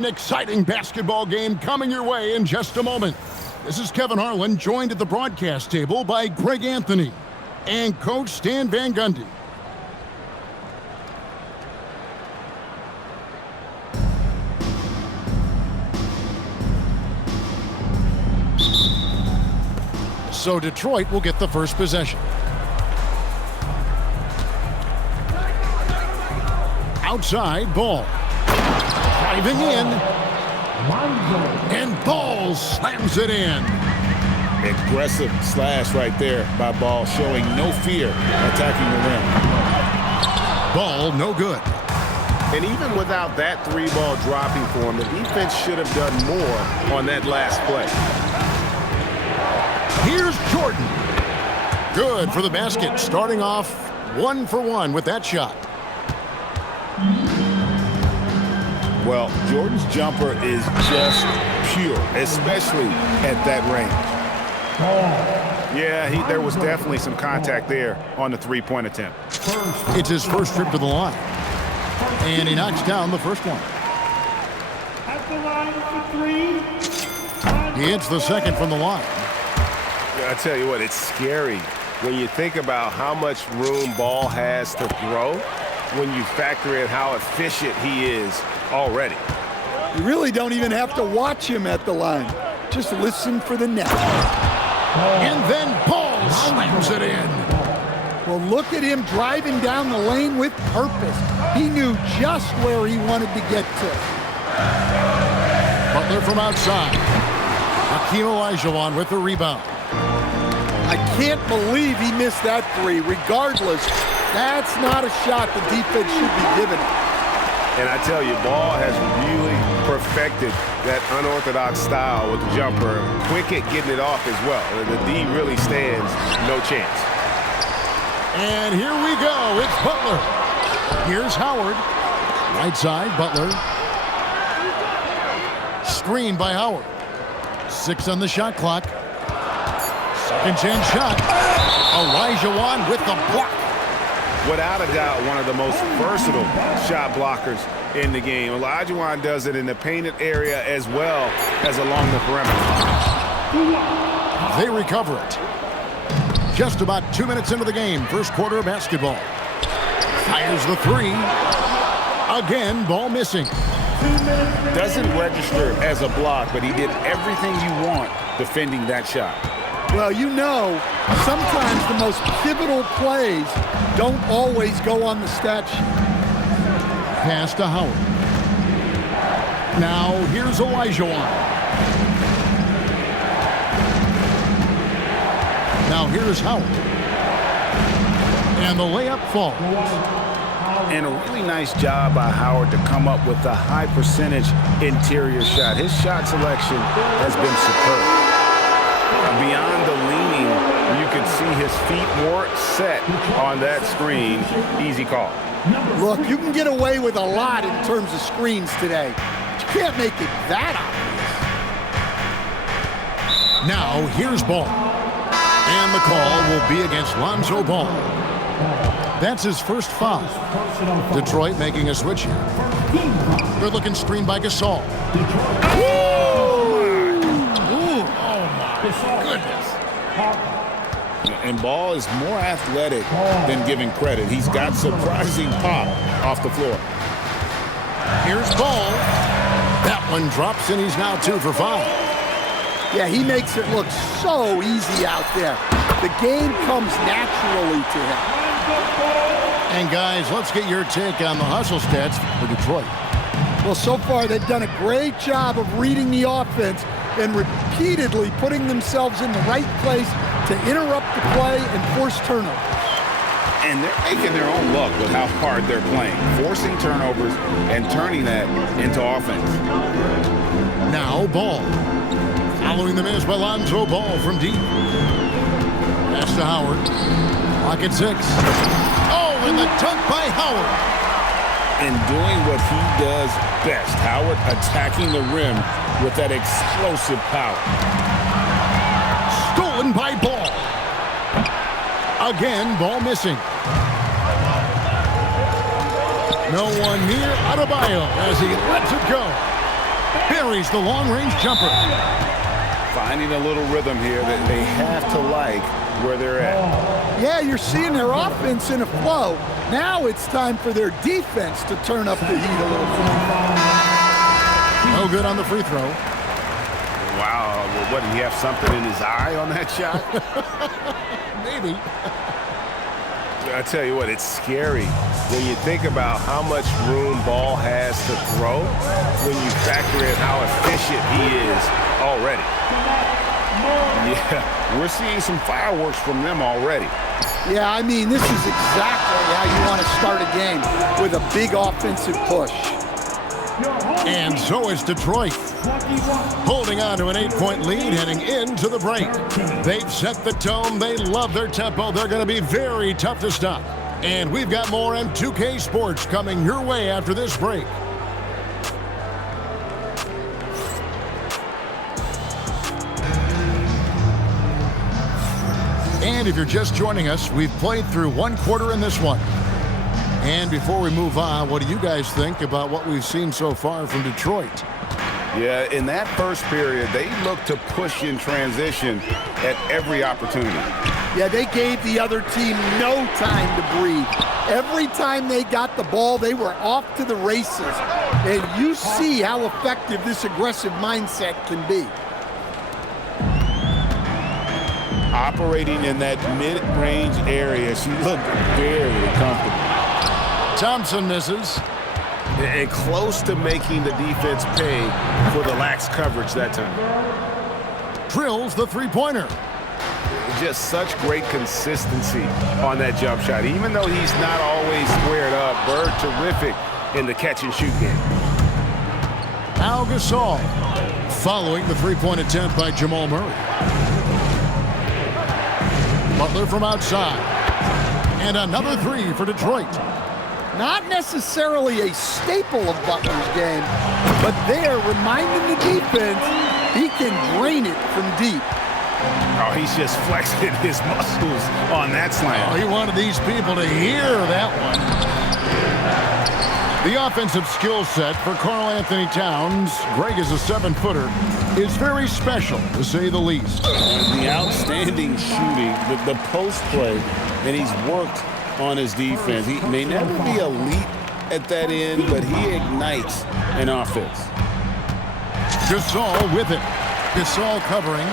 An exciting basketball game coming your way in just a moment. This is Kevin Harlan, joined at the broadcast table by Greg Anthony and Coach Stan Van Gundy. So Detroit will get the first possession. Outside, Ball. Driving in. And Ball slams it in. Aggressive slash right there by Ball, showing no fear attacking the rim. Ball, no good. And even without that three ball dropping for him, the defense should have done more on that last play. Here's Jordan. Good for the basket, starting off 1 for 1 with that shot. Well, Jordan's jumper is just pure, especially at that range. Yeah, there was definitely some contact there on the three-point attempt. It's his first trip to the line. And he knocks down the first one. At the line for 3. He hits the second from the line. I tell you what, it's scary when you think about how much room Ball has to throw when you factor in how efficient he is already. You really don't even have to watch him at the line. Just listen for the net. And then Ball slams it in. Well, look at him driving down the lane with purpose. He knew just where he wanted to get to. Butler from outside. Hakeem Olajuwon with the rebound. I can't believe he missed that three. Regardless, that's not a shot the defense should be giving him. And I tell you, Ball has really perfected that unorthodox style with the jumper. Quick at getting it off as well. The D really stands no chance. And here we go. It's Butler. Here's Howard. Right side, Butler. Screen by Howard. 6 on the shot clock. Second chance shot. Olajuwon with the block. Without a doubt, one of the most versatile shot blockers in the game. Olajuwon does it in the painted area as well as along the perimeter. They recover it. Just about 2 minutes into the game, first quarter of basketball. Fires the three. Again, Ball missing. Doesn't register as a block, but he did everything you want defending that shot. Well, you know, sometimes the most pivotal plays don't always go on the stat sheet. Pass to Howard. Now, here's Olajuwon. Now, here's Howard. And the layup falls. And a really nice job by Howard to come up with a high percentage interior shot. His shot selection has been superb. Beyond the leaning, you can see his feet weren't set on that screen. Easy call. Look, you can get away with a lot in terms of screens today. But you can't make it that obvious. Now, here's Ball. And the call will be against Lonzo Ball. That's his first foul. Detroit making a switch here. Good looking screen by Gasol. Goodness. And Ball is more athletic than giving credit. He's got surprising pop off the floor. Here's Ball. That one drops, and he's now 2 for 5. Yeah, he makes it look so easy out there. The game comes naturally to him. And guys, let's get your take on the hustle stats for Detroit. Well, so far they've done a great job of reading the offense and repeatedly putting themselves in the right place to interrupt the play and force turnovers. And they're making their own luck with how hard they're playing, forcing turnovers and turning that into offense. Now Ball. Following the miss by Lonzo Ball from deep. Pass to Howard. Clock at 6. Oh, and the dunk by Howard. And doing what he does best, Howard attacking the rim with that explosive power. Stolen by Ball. Again, Ball missing. No one near Adebayo as he lets it go. buries the long-range jumper. Finding a little rhythm here that they have to like where they're at. Yeah, you're seeing their offense in a flow. Now it's time for their defense to turn up the heat a little bit. No good on the free throw. Wow, well, what, did he have something in his eye on that shot? Maybe. I tell you what, it's scary when you think about how much room Ball has to throw when you factor in how efficient he is already. Yeah, we're seeing some fireworks from them already. Yeah, I mean, this is exactly how you want to start a game, with a big offensive push. And so is Detroit, holding on to an 8-point lead heading into the break. They've set the tone. They love their tempo. They're going to be very tough to stop. And we've got more M2K Sports coming your way after this break. And if you're just joining us, we've played through one quarter in this one. And before we move on, what do you guys think about what we've seen so far from Detroit? Yeah, in that first period, they looked to push in transition at every opportunity. Yeah, they gave the other team no time to breathe. Every time they got the ball, they were off to the races. And you see how effective this aggressive mindset can be. Operating in that mid-range area, she looked very comfortable. Thompson misses. And close to making the defense pay for the lax coverage that time. Drills the three-pointer. Just such great consistency on that jump shot. Even though he's not always squared up, Bird terrific in the catch-and-shoot game. Al Gasol following the three-point attempt by Jamal Murray. Butler from outside. And another three for Detroit. Not necessarily a staple of Butler's game, but they're reminding the defense he can drain it from deep. Oh, he's just flexing his muscles on that slam. Oh, he wanted these people to hear that one. The offensive skill set for Karl Anthony Towns, Greg is a 7-footer, is very special, to say the least. The outstanding shooting, the post play, and he's worked on his defense. He may never be elite at that end, but he ignites an offense. Gasol with it. Gasol covering.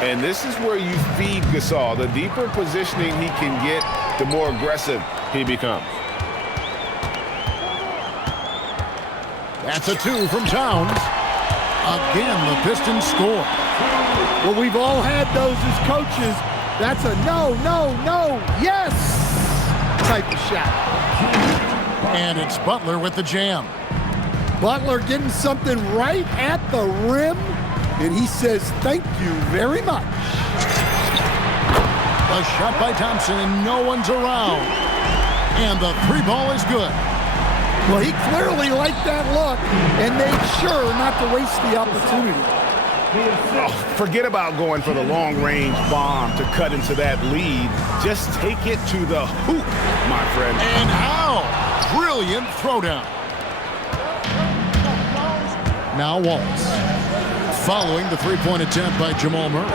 And this is where you feed Gasol. The deeper positioning he can get, the more aggressive he becomes. That's a two from Towns. Again, the Pistons score. Well, we've all had those as coaches. That's a no, no, no, yes type of shot. And it's Butler with the jam. Butler getting something right at the rim, and he says, thank you very much. A shot by Thompson, and no one's around. And the three ball is good. Well, he clearly liked that look and made sure not to waste the opportunity. Oh, forget about going for the long-range bomb to cut into that lead. Just take it to the hoop, my friend. And how? Brilliant throwdown. Now Waltz. Following the three-point attempt by Jamal Murray.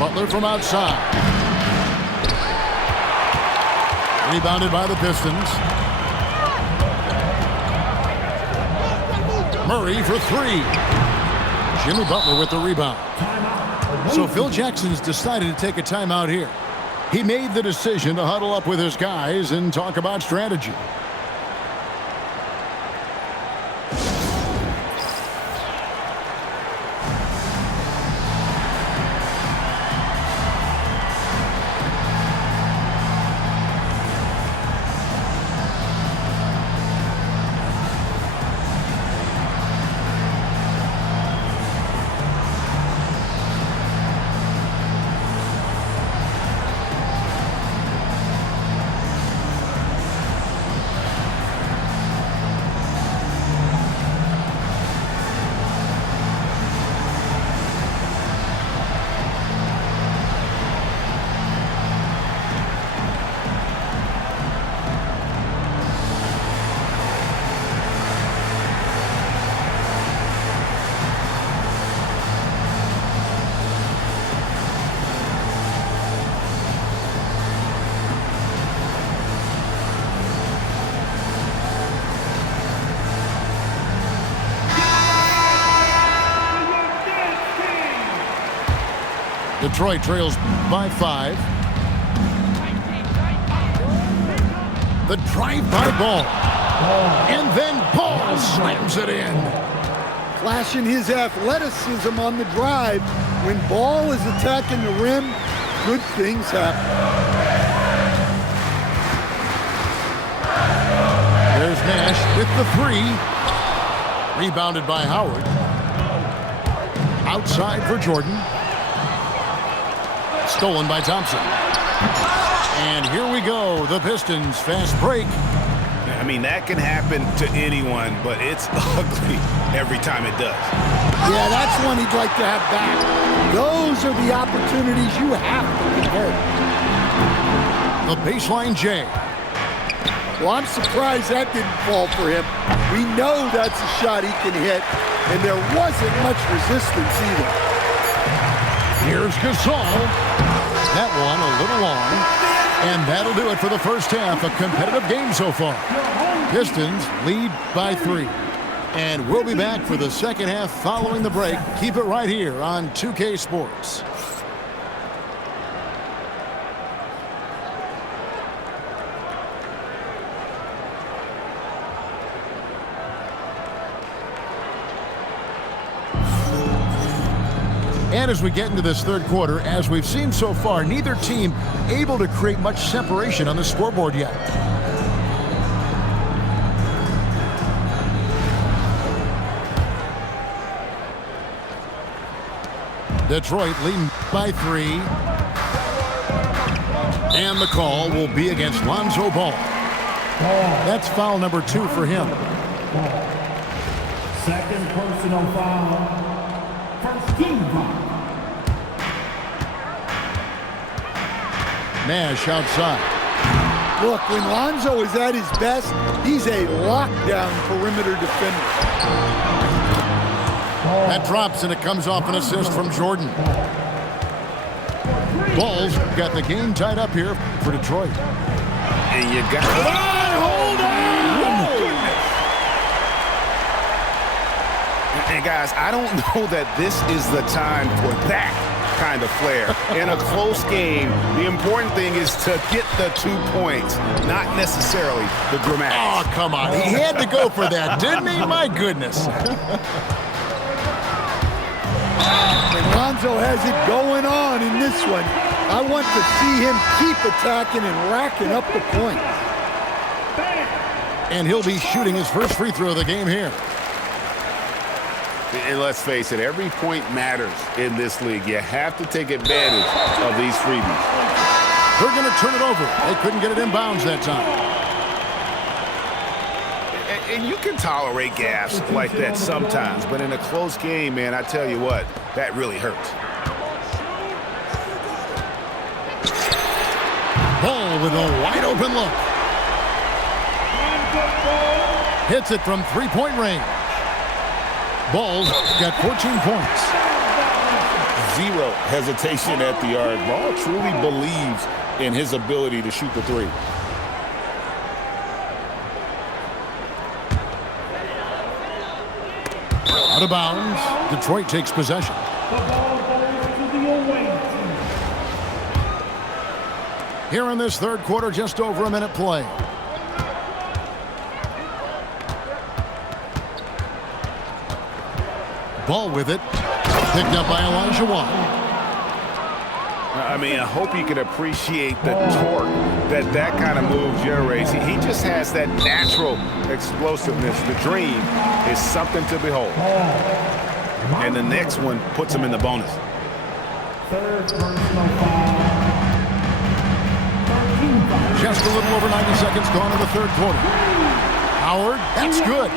Butler from outside. Rebounded by the Pistons. Murray for three. Jimmy Butler with the rebound. So Phil Jackson's decided to take a timeout here. He made the decision to huddle up with his guys and talk about strategy. Detroit trails by 5. The drive-by ball. And then Ball slams it in. Flashing his athleticism on the drive. When Ball is attacking the rim, good things happen. There's Nash with the 3. Rebounded by Howard. Outside for Jordan. Stolen by Thompson. And here we go. The Pistons fast break. I mean, that can happen to anyone, but it's ugly every time it does. Yeah, that's one he'd like to have back. Those are the opportunities you have to convert. The baseline J. Well, I'm surprised that didn't fall for him. We know that's a shot he can hit, and there wasn't much resistance either. Here's Gasol. That one a little long. And that'll do it for the first half. A competitive game so far. Pistons lead by 3. And we'll be back for the second half following the break. Keep it right here on 2K Sports. And as we get into this third quarter, as we've seen so far, neither team able to create much separation on the scoreboard yet. Detroit leading by 3. And the call will be against Lonzo Ball. That's foul number 2 for him. Second personal foul. First team foul. Nash outside. Look, when Lonzo is at his best, he's a lockdown perimeter defender. That drops, and it comes off an assist from Jordan. Ball's got the game tied up here for Detroit. And you got Hold on! And guys, I don't know that this is the time for that kind of flair. In a close game, the important thing is to get the 2 points, not necessarily the dramatics. Oh, come on. He had to go for that, didn't he? My goodness. And Lonzo has it going on in this one. I want to see him keep attacking and racking up the points. And he'll be shooting his first free throw of the game here. And let's face it, every point matters in this league. You have to take advantage of these freebies. They're going to turn it over. They couldn't get it inbounds that time. And you can tolerate gaffes like that sometimes, but in a close game, man, I tell you what, that really hurts. Ball with a wide open look. Hits it from three-point range. Ball's got 14 points. Zero hesitation at the arc. Ball truly believes in his ability to shoot the 3. Out of bounds. Detroit takes possession. The ball goes to the away team. Here in this third quarter, just over a minute play. Ball with it. Picked up by Elijah Wan. I mean, I hope you can appreciate the torque that kind of move generates. He just has that natural explosiveness. The dream is something to behold. And the next one puts him in the bonus. Third personal foul. Just a little over 90 seconds gone in the third quarter. Howard, that's good.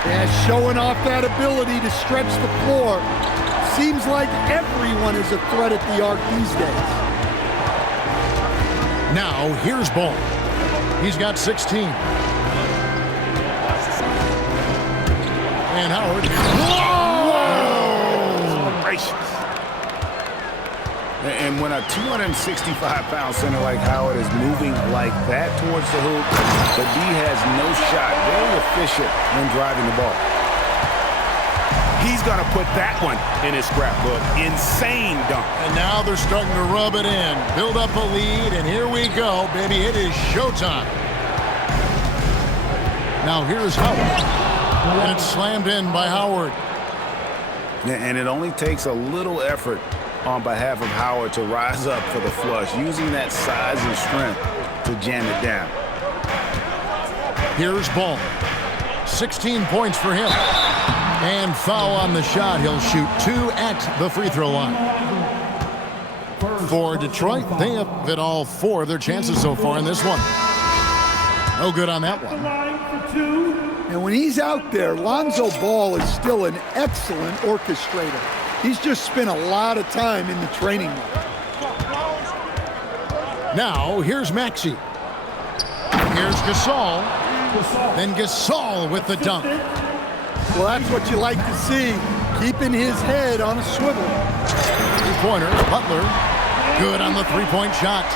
Yeah, showing off that ability to stretch the floor. Seems like everyone is a threat at the arc these days. Now, here's Ball. He's got 16. And Howard. Whoa! Gracious. And when a 265-pound center like Howard is moving like that towards the hoop, the D has no shot. Very efficient when driving the ball. He's going to put that one in his scrapbook. Insane dunk. And now they're starting to rub it in. Build up a lead, and here we go, baby. It is showtime. Now here's Howard. And it's slammed in by Howard. And it only takes a little effort on behalf of Howard to rise up for the flush, using that size and strength to jam it down. Here's Ball. 16 points for him. And foul on the shot. He'll shoot 2 at the free throw line. For Detroit, they have hit all 4 of their chances so far in this one. No good on that one. And when he's out there, Lonzo Ball is still an excellent orchestrator. He's just spent a lot of time in the training room. Now, here's Maxey. Here's Gasol. Then Gasol with the dunk. Well, that's what you like to see, keeping his head on a swivel. Three-pointer, Butler. Good on the three-point shot.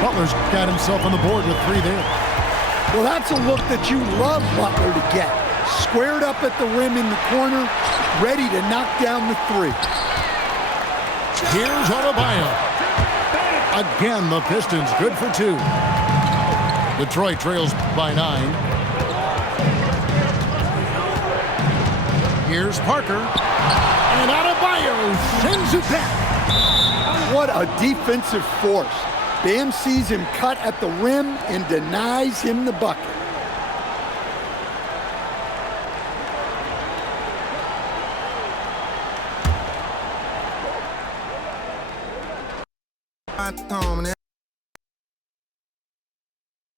Butler's got himself on the board with 3 there. Well, that's a look that you love Butler to get. Squared up at the rim in the corner, ready to knock down the 3. Here's Adebayo. Again, the Pistons good for 2. Detroit trails by 9. Here's Parker. And Adebayo sends it back. What a defensive force. Bam sees him cut at the rim and denies him the bucket.